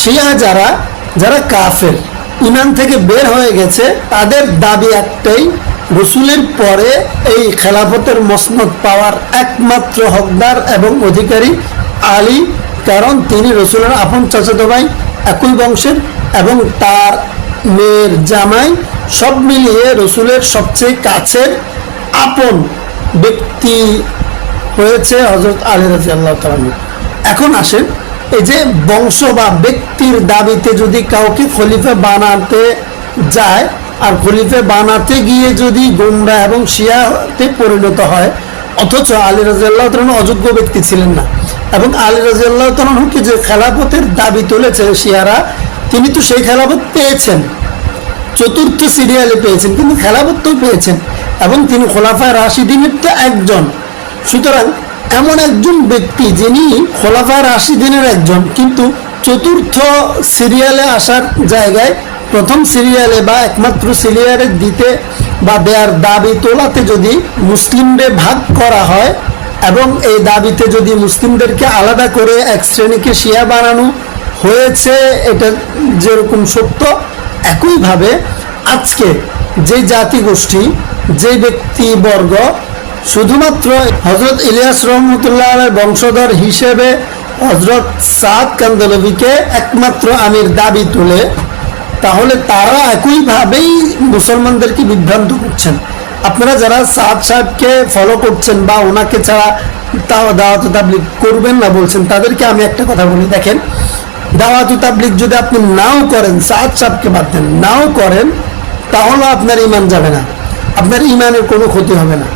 শিয়া যারা যারা কাফের, ইমান থেকে বের হয়ে গেছে, তাদের দাবি একটাই, রসুলের পরে এই খেলাফতের মসনদ পাওয়ার একমাত্র হকদার এবং অধিকারী আলী, কারণ তিনি রসুলের আপন চাচাতো ভাই, একই বংশের এবং তার মেয়ের জামাই, সব মিলিয়ে রসুলের সবচেয়ে কাছের আপন ব্যক্তি হয়েছে হজরত আলী রাজি আল্লাহ এখন আসেন এই যে বংশ বা ব্যক্তির দাবিতে যদি কাউকে খলিফা বানাতে যায়, আর খলিফা বানাতে গিয়ে যদি গোমরা এবং শিয়াতে পরিণত হয়, অথচ আলী রাজিয়াল্লাহ তালন অযোগ্য ব্যক্তি ছিলেন না। এবং আলী রাজিয়াল্লাহ তালনকে যে খেলাফতের দাবি তুলেছে শিয়ারা, তিনি তো সেই খেলাফত পেয়েছেন। চতুর্থ সিরিয়ালে পেয়েছেন কিন্তু খেলাফতও পেয়েছেন। এবং তিনি খোলাফায় রাশিদিনের তো একজন। সুতরাং এমন একজন ব্যক্তি যিনি খোলাফায় রাশিদিনের একজন, কিন্তু চতুর্থ সিরিয়ালে আসার জায়গায় প্রথম সিরিয়ালে বা একমাত্র সিরিয়ালে দিতে বা দেয়ার দাবি তোলাতে যদি মুসলিমদের ভাগ করা হয় এবং এই দাবিতে যদি মুসলিমদেরকে আলাদা করে এক শ্রেণীকে শিয়া বানানো হয়েছে, এটা যেরকম সত্য, একইভাবে আজকে যে জাতিগোষ্ঠী, যে ব্যক্তিবর্গ শুধুমাত্র হজরত ইলিয়াস রহমতুল্লাহ বংশধর হিসেবে হজরত সাদ কান্দলবিকে একমাত্র আমির দাবি তুলে, তাহলে তারা একইভাবেই মুসলমানদেরকে বিভ্রান্ত করছেন। আপনারা যারা সাদ সাহেবকে ফলো করছেন বা ওনাকে ছাড়া তাও দাওয়াত তাবলিক করবেন না বলছেন, তাদেরকে আমি একটা কথা বলি, দেখেন, দাওয়াত তাবলিক যদি আপনি নাও করেন, সাদ সাহেবকে বাদ দেন, নাও করেন, তাহলে আপনার ইমান যাবে না। আপনার ইমানের কোনো ক্ষতি হবে না।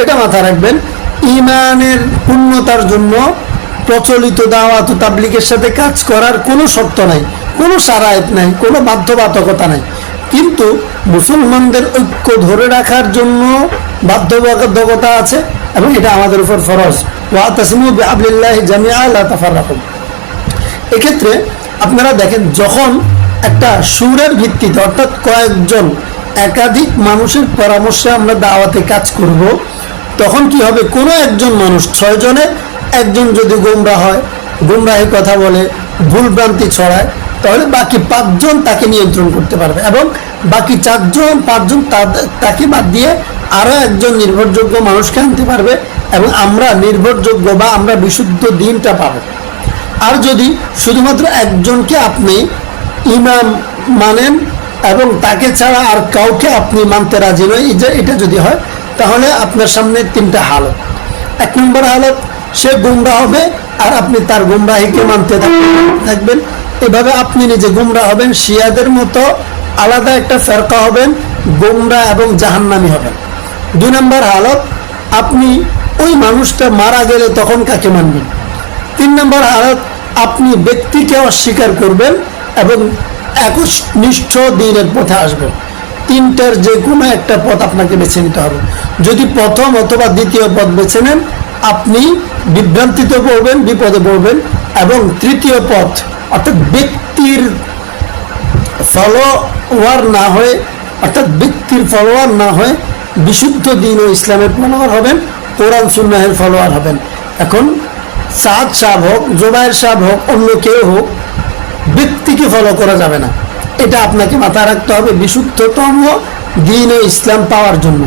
এটা মাথায় রাখবেন, ইমানের পূর্ণতার জন্য প্রচলিত দাওয়াত তাবলিকের সাথে কাজ করার কোনো শর্ত নাই, কোনো সারায়ত নাই, কোনো বাধ্যবাধকতা নাই। কিন্তু মুসলমানদের ঐক্য ধরে রাখার জন্য বাধ্যবাধকতা আছে এবং এটা আমাদের উপর ফরজ। জামিআ, লা তাফাররাকু। এক্ষেত্রে আপনারা দেখেন, যখন একটা সুরের ভিত্তিতে অর্থাৎ কয়েকজন একাধিক মানুষের পরামর্শে আমরা দাওয়াতে কাজ করব তখন কি হবে? কোনো একজন মানুষ, ছয়জনে, একজন যদি গোমরা হয়, গোমরাহি কথা বলে ভুলভ্রান্তি ছড়ায়, তাহলে বাকি পাঁচজন তাকে নিয়ন্ত্রণ করতে পারবে এবং বাকি চারজন, পাঁচজন তাকে বাদ দিয়ে আরও একজন নির্ভরযোগ্য মানুষকে আনতে পারবে এবং আমরা নির্ভরযোগ্য বা আমরা বিশুদ্ধ দিনটা পাবো। আর যদি শুধুমাত্র একজনকে আপনি ইমাম মানেন এবং তাকে ছাড়া আর কাউকে আপনি মানতে রাজি নয় এটা যদি হয় তাহলে আপনার সামনে তিনটা হালত। এক নম্বর হালত, সে গুমরা হবে আর আপনি তার গুমরাহিকে মানতে থাকবেন। এভাবে আপনি নিজে গুমরা হবেন, শিয়াদের মতো আলাদা একটা ফেরকা হবেন, গুমরা এবং জাহান্নামি হবেন। দুই নম্বর হালত, আপনি ওই মানুষটা মারা গেলে তখন কাকে মানবেন? তিন নম্বর হালত, আপনি ব্যক্তিকে অস্বীকার করবেন এবং একনিষ্ঠ দিনের পথে আসবেন। তিনটার যে কোনো একটা পথ আপনাকে বেছে নিতে হবে। যদি প্রথম অথবা দ্বিতীয় পথ বেছে নেন, আপনি বিভ্রান্তিতে পড়বেন বিপদে পড়বেন এবং তৃতীয় পথ অর্থাৎ ব্যক্তির ফলোয়ার না হয়ে, অর্থাৎ ব্যক্তির ফলোয়ার না হয়ে বিশুদ্ধ দিন ও ইসলামের ফলোয়ার হবেন, কোরআন, সুন্নাহের ফলোয়ার হবেন। এখন সাদ সাহ হোক জোবায়ের সাহ হোক, অন্য কেউ হোক, ব্যক্তিকে ফলো করা যাবে না। এটা আপনাকে মাথায় রাখতে হবে বিশুদ্ধতম দিন ও ইসলাম পাওয়ার জন্য।